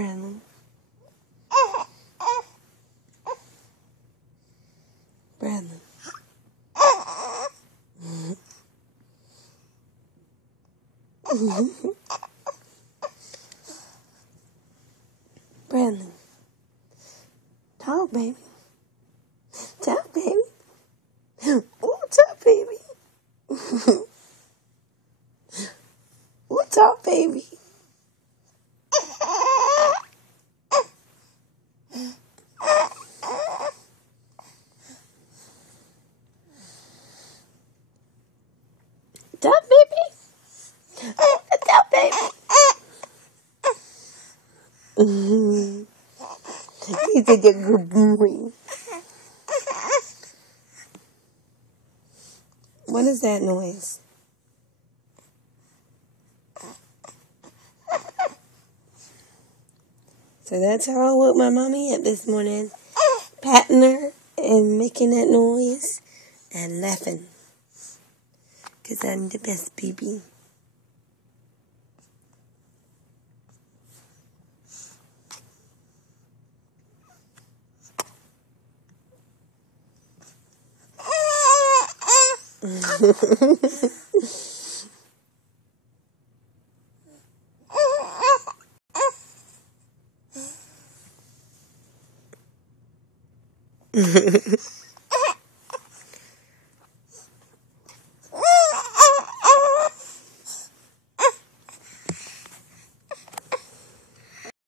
Brandon. Brandon. Brandon. Talk, baby. Talk, baby. What's up, baby? What's up, baby? What's up, baby? What's up, baby? He's a good boy. What is that noise? So that's how I woke my mommy up this morning, patting her and making that noise and laughing. 'Cause I'm the best baby.